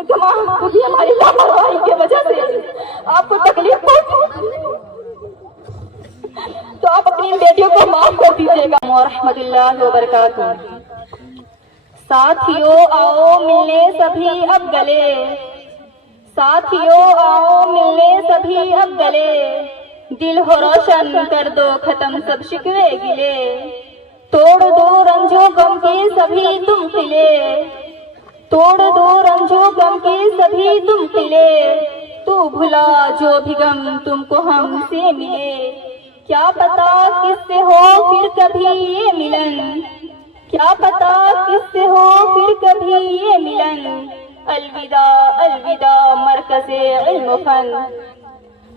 लेकिन माँ खुद ही हमारी लापरवाही की वजह से आपको तकलीफ पहुंची, तो आप अपनी बेटियों को माफ कर दीजिएगा। रहमतुल्लाहि व बरकातुहू। साथियों आओ मिलने सभी अब गले, साथियों आओ मिलने सभी अब गले, दिल हो रोशन कर दो खत्म सब शिकवे गिले, तोड़ दो रंजो गम के सभी तुम किले, तोड़ दो रंजो गम के सभी तुम किले, तू भुला जो भी गम तुमको हमसे मिले, क्या पता किससे हो फिर कभी ये मिलन, क्या पता किससे हो फिर कभी ये मिलन, अलविदा अलविदा मरकज़े इल्म फन,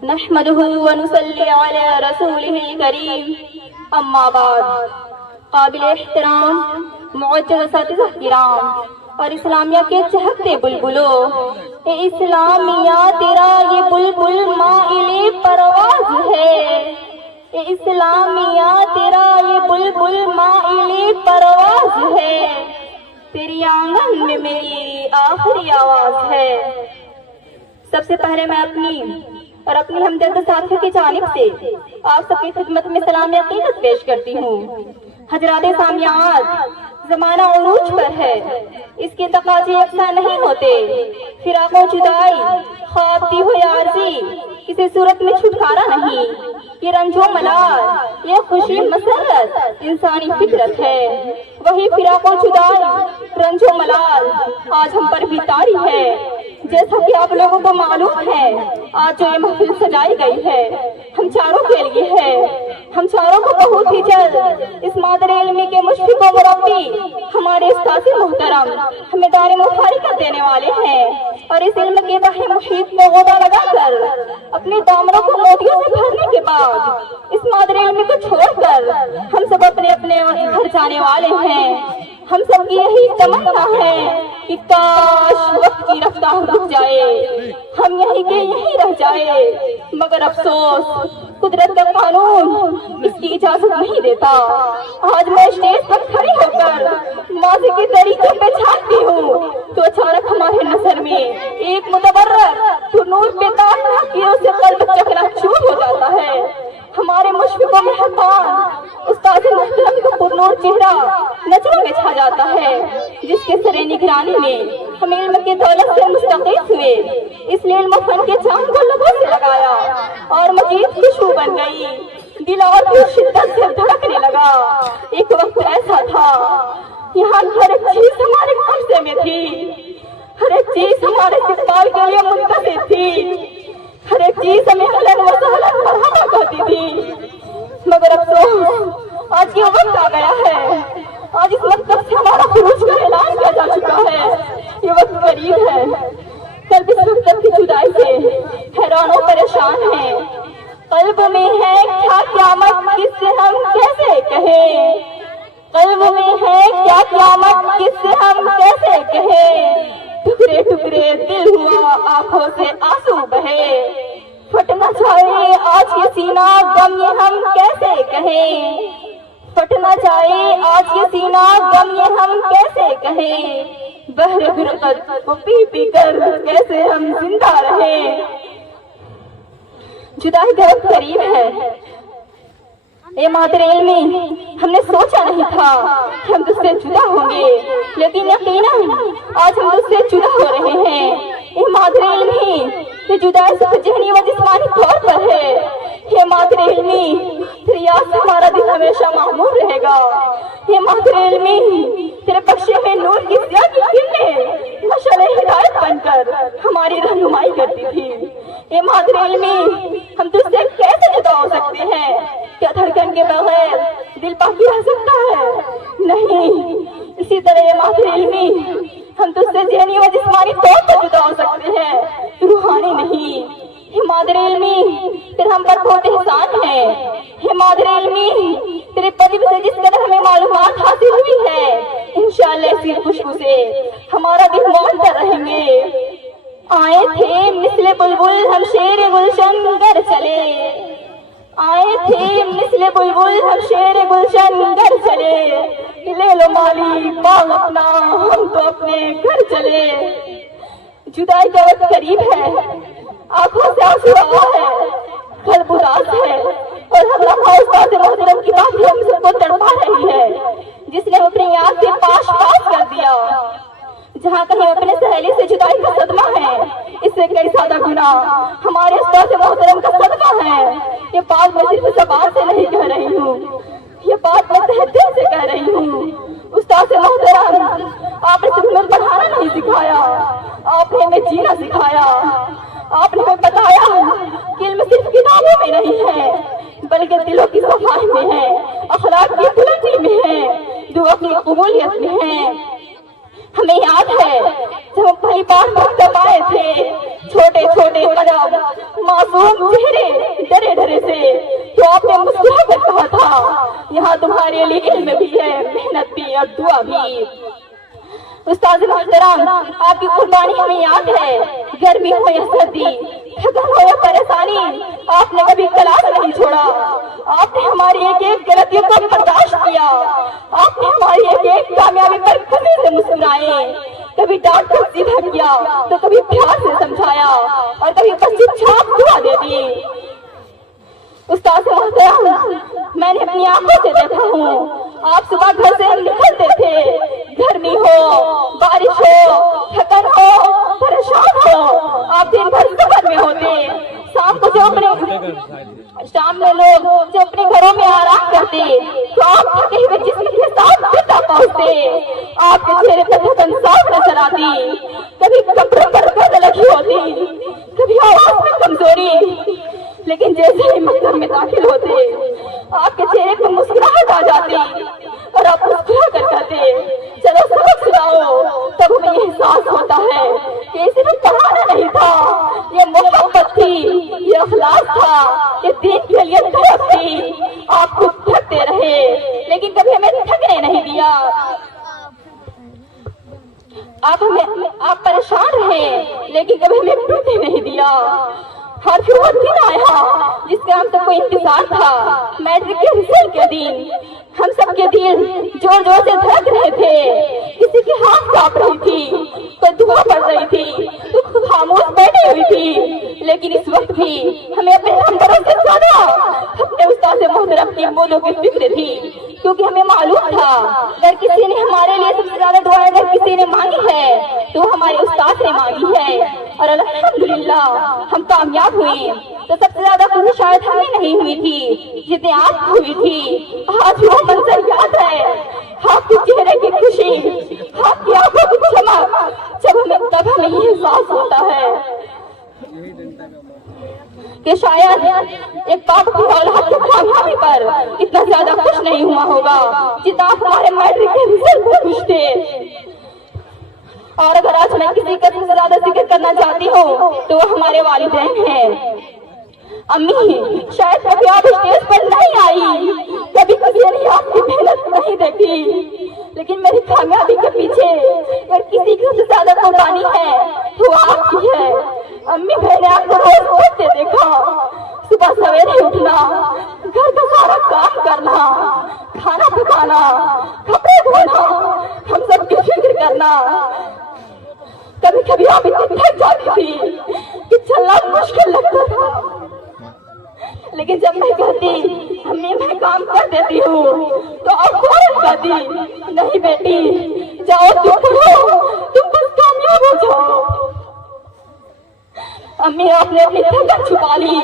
नहमदुहु व नुसल्ली अला रसूलिहिल करीम, अम्मा बाद। काबिल एहतराम मुअज़्ज़ज़ असातिज़ा किराम और इस्लामिया के चहकते बुलबुलों, ए इस्लामिया तेरा ये बुलबुल माइले परवाज़ है, ए इस्लामिया तेरा ये बुलबुल माइले परवाज़ है, तेरी आंगन में मेरी आखिरी आवाज़ है। सबसे पहले मैं अपनी हमदर्द साथियों की जानिब से आप सबकी खिदमत में सलाम अकीदत पेश करती हूँ। हजरात सामियात, जमाना उरूज पर है, इसके तकाजे यकसा नहीं होते, फिराक़ो जुदाई ख्वाब दी हुई आरज़ी किसी सूरत में छुटकारा नहीं, ये रंजो मलाल ये खुशी मसरत इंसानी फितरत है, वही फिराक़ो जुदाई रंजो मलाल आज हम पर भी तारी है। जैसा कि आप लोगों को मालूम है, आज जो ये महफिल सजाई गई है हम चारों के लिए है। हम चारों को बहुत ही जल्द इस मादरे इल्मी के मुशफ़िक़ व मुरब्बी हमारे उस्ताद मोहतरम हमें दारे मुबारकत देने वाले हैं, और इस इल्म के बाहे मुहीत को गोदा लगाकर अपने दामनों को मोतियों से भरने के बाद इस मादरे इल्मी को छोड़कर हम सब अपने अपने घर जाने वाले हैं। हम सब की यही तमन्ना है कि काश वक्त की रफ्तार रुक जाए, हम यहीं के यहीं रह जाए, मगर अफसोस कुदरत का कानून इसकी इजाजत नहीं देता। आज मैं स्टेज पर खड़ी होकर माज़ी की तरीकों पे झांकती हूँ तो अचानक हमारे नजर में एक मुतबर्रक नूर पे ताक़ियों से कल्ब चकनाचूर हो जाता है। हमारे मुशफ़िक़ में हक़ान उस्ताद मोहतरम का पुरनूर चेहरा नजरों में छा जाता है, जिसके सरे निगरानी में हम इल्म के दौलत से मुस्तक़ीद हुए, इसलिए इल्म फन के चांद को लोगों से लगाया और मजीद खुशबू बन गई, दिल और भी शिद्दत से धड़कने लगा। एक वक्त ऐसा था यहाँ हर एक चीज हमारे कब्जे में थी, हर एक चीज हमारे इस्तेमाल के लिए मुंतज़िर थी, हर एक चीज हमें अहलन व सहलन मरहबा कहती थी, मगर अफसोस आज ये वक्त आ गया है, आज इस वक्त से हमारा खुरूज का ऐलान किया जा चुका है, ये वक्त करीब है। कल इस वक्त की जुदाई से हैरान और परेशान है, कल्ब में है क्या क़यामत किससे हम कैसे कहें, कल्ब में है क्या क़यामत किससे हम कैसे कहें, टुकड़े टुकड़े दिल हुआ आंखों से आंसू बहे, फटना चाहे आज ये सीना गम ये हम कैसे कहें, फटना चाहे आज ये सीना गम ये हम कैसे कहें, बहरे गुरबत को पी पी कर कैसे हम जिंदा रहे। जुदाई का वक्त करीब है, ए मादरे इल्मी, हमने सोचा नहीं था कि हम तुझसे जुदा होंगे, लेकिन यकीनन आज हम तुझसे जुदा हो रहे हैं। ए मादरे इल्मी, ये जुदाई सिर्फ ज़हनी व जिस्मानी तौर पर है। हे मादरे इल्मी, तेरी याद से हमारा दिल हमेशा मामूर रहेगा। हे मादरे इल्मी, तेरे बख्शे में नूर की ज़िया की किरणें मशाले हिदायत बनकर हमारी रहनुमाई करती थी। हे मादरे इल्मी, हम तुझसे कैसे जुदा हो सकते हैं? क्या धड़कन के बगैर दिल बाकी रह सकता है? नहीं। इसी तरह ये मादरे इल्मी, हम तुझसे ज़हनी व जिस्मानी तौर पर जुदा हो सकते हैं, रूहानी नहीं। हे मादरे इल्मी, तेरा हम पर बहुत एहसान है। हे मादरे इल्मी, तेरे पति से जिस कदर हमें मालूमात हासिल हुई है, इंशाअल्लाह इसी खुशबू से हमारा दिल मौन कर रहेंगे। आए थे मिसले बुलबुल हम शेर गुलशन घर चले, आए थे मिसले बुलबुल हम शेर गुलशन घर चले, ले लो माली बाग अपना हम तो अपने घर चले। जुदाई का वक्त करीब है, आंखों से आंसू आ है, कल्ब उदास है और हमारा उस्ताद मोहतरम की बात ही हम सबको तड़पा रही है, जिसने अपनी याद से पाश कर दिया। जहाँ कहीं अपने सहेली से जुदाई का सदमा है, इससे कई ज्यादा गुना हमारे उस्ताद मोहतरम का सदमा है। ये बात मैं सिर्फ ज़बान से नहीं कह रही हूँ, ये बात मैं तहे दिल से कह रही हूँ। उस्ताद मोहतरम, आपने सिर्फ हमें पढ़ाना नहीं सिखाया, आपने हमें जीना सिखाया। आपने हमें बताया कि इल्म सिर्फ किताबों में नहीं है, बल्कि दिलों की सफाई में है, अखलाक की बुलंदी में है, दुआ की कबूलियत में है। हमें याद है जब हम पहली बार मकतब आए थे, छोटे छोटे कदम, मासूम चेहरे, डरे डरे से, तो आपने मुस्कुरा कर कहा था, यहाँ तुम्हारे लिए इल्म भी है, मेहनत भी और दुआ भी। उस्ताद मोहतरम, आपकी कुर्बानी हमें याद है, गर्मी हो या सर्दी, थकान हो या परेशानी, आपने कभी क्लास नहीं छोड़ा। आपने हमारी एक एक गलतियों को बर्दाश्त किया, आपने हमारी एक एक कामयाबी पर खुशी से मुस्कुराए, कभी डांट कर सीधा किया तो कभी प्यार से समझाया और कभी बच्ची छाप दुआ दे दी। उस्ताद मोहतरम, मैंने अपनी आंखों से देखा हूँ, आप सुबह घर से निकलते थे, गर्मी हो, बारिश हो, थकन हो, परेशान हो, आप दिन भर सफर में होते। शाम को जो शाम में लोग जो अपने घरों में आराम करते, तो आप थके हुए जिस्म के साथ पिता पहुँचते, आपके चेहरे पर थकन साफ नजर आती, कभी कपड़ों पर दर्द लगी होती, कभी आवाज में कमजोरी, लेकिन जैसे ही मकतब में दाखिल होते, आपके चेहरे पर मुस्कुराहट आ जाती और आप मुस्कुरा कर कहते, चलो सबक सुनाओ। तब हमें ये एहसास होता है कि सिर्फ पढ़ाना नहीं था, ये मोहब्बत थी, ये अखलाक था, ये दीन के लिए तरफ थी। आप खुद थकते रहे, लेकिन कभी हमें थकने नहीं दिया। आप परेशान रहे, लेकिन कभी हमें टूटने नहीं दिया। हर वो दिन आया जिसका हम सबको इंतजार था, मैट्रिक के रिजल्ट के दिन। हम सबके दिल जोर जोर से धड़क रहे थे, किसी की हाथ कांप रही थी, कोई दुआ पड़ रही थी, तो खामोश बैठी हुई थी। लेकिन इस वक्त भी हमें अपने नंबरों से ज्यादा अपने उस्ताद मोहतरम की बोलों की फिक्र थी, क्योंकि हमें मालूम था अगर किसी ने हमारे लिए सबसे ज्यादा दुआएं अगर किसी ने मांगी है तो हमारे उस्ताद ने मांगी है। और अल्हम्दुलिल्लाह हम कामयाब हुए। तो सबसे ज्यादा खुशी शायद हमें नहीं हुई थी जितनी आपको हुई थी। आज वो मंजर याद है, आपके चेहरे की खुशी, आपकी आंखों की चमक, तब हमें ये एहसास होता है कि शायद एक बाप की औलाद की कामयाबी पर इतना ज्यादा खुश नहीं हुआ होगा जितना आप हमारे मैट्रिक के रिजल्ट पर खुश थे। और अगर आज मैं किसी का सबसे ज्यादा जिक्र करना चाहती हूँ तो वो हमारे वालिदैन हैं। अम्मी, शायद कभी आप स्टेज पर नहीं आई, कभी किसी ने आपकी मेहनत नहीं देखी, लेकिन मेरी कामयाबी के पीछे अगर किसी की सबसे ज्यादा कुर्बानी है तो आपकी है। अम्मी, मैंने आपको रोज उठते देखा, सुबह सवेरे उठना, घर का सारा काम करना, खाना पकाना, कपड़े धोना, हम सब की फिक्र करना। कभी कभी आप इतनी थक जाती थी कि चलना मुश्किल लगता था, लेकिन जब मैं कहती अम्मी मैं काम कर देती हूँ तो आप फौरन कहती नहीं बेटी जाओ, तुम बस कामयाब हो जाओ। अम्मी, आपने अपनी थकन छुपा ली,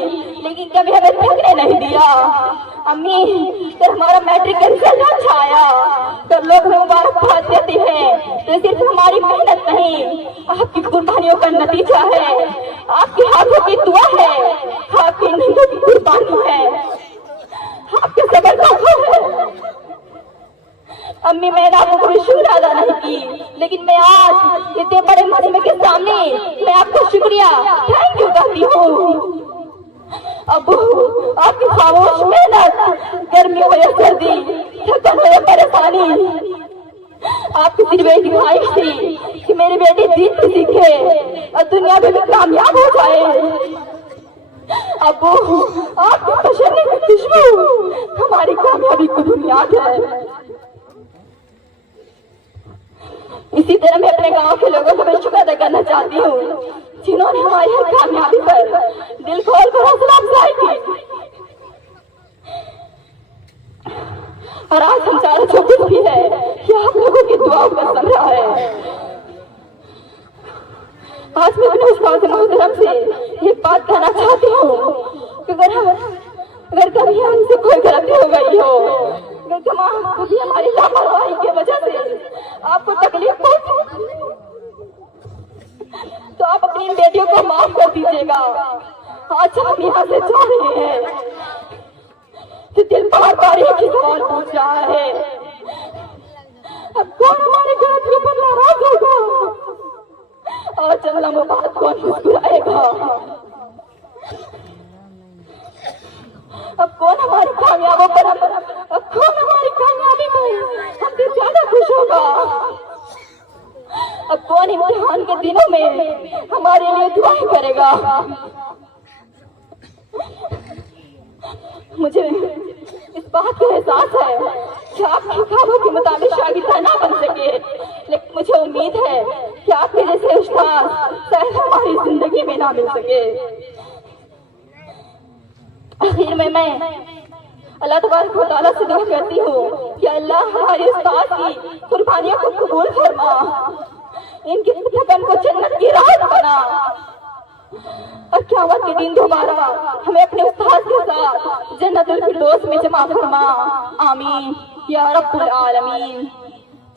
लेकिन कभी हमें थकने नहीं दिया। अम्मी, जब हमारा मैट्रिक का रिजल्ट अच्छा आया तो लोग मुबारकबाद देते हैं, तो सिर्फ हमारी मेहनत नहीं, आपकी कुर्बानियों का नतीजा है, आपके हाथों की दुआ है, आपकी नींदों की कुर्बानी है, आपके सबर का फल है। अम्मी, मैंने आपको कोई शुक्र अदा नहीं की, लेकिन मैं आज इतने बड़े मजमे के सामने मैं आपको शुक्रिया थैंक यू कहती हूँ। अबू, आपकी खामोश मेहनत, गर्मी हो या सर्दी, थकन हो या परेशानी, आपकी सिर्फ एक ख्वाहिश थी कि मेरी बेटी दीन भी सीखे और दुनिया में भी कामयाब हो जाए। अबू, आपकी पसंद की खुशबू हमारी कामयाबी की बुनियाद है। इसी तरह मैं अपने गांव के लोगों को भी शुक्र अदा करना चाहती हूँ जिन्होंने हमारी हर कामयाबी पर दिल खोल कर हौसला अफजाई की। और आज हम चारों जो कुछ भी है ये आप लोगों की दुआओं का संग्रह है। आज मैं अपने उस्ताद मोहतरम से ये बात कहना चाहती हूँ कि अगर कभी हमसे कोई गलती हो गई हो, अगर कभी हमारी लापरवाही की वजह से आपको तकलीफ पहुंची तो आप अपनी इन बेटियों को माफ कर दीजिएगा। आज हम यहाँ से जा रहे हैं कि दिल बार बार एक ही सवाल पूछ रहा है, अब कौन हमारी गलतियों पर नाराज होगा? आज अल्लाह मुबारक कौन मुस्कुराएगा? अब कौन हमारी कामयाबों पर अब कौन हमारी कामयाबी पर हमसे ज्यादा खुश होगा? अब कौन इम्तिहान के दिनों में हमारे लिए दुआएं करेगा? मुझे इस बात का एहसास है कि आपके ख्वाबों के मुताबिक शागिर्द ना बन सके, लेकिन मुझे उम्मीद है कि आपके जैसे उस्ताद शायद हमारी जिंदगी में ना मिल सके। आखिर में मैं अल्लाह तबारक व तआला से दुआ करती हूँ कि अल्लाह हमारे उस्ताद की कुर्बानियों को कबूल फरमा, इनकी थकन को जन्नत की राहत बना और क़यामत के दिन दोबारा हमें अपने उस्ताद के साथ जन्नतुल फिरदौस में जमा फरमा। आमीन या रब्बुल आलमीन।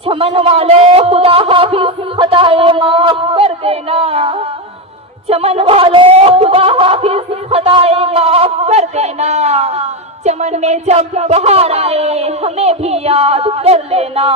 चमन वालों खुदा हाफिज, खताए माफ कर देना। चमन वालों खुदा हाफिज, खताए माफ कर देना। चमन में जब बहार आए हमें भी याद कर लेना।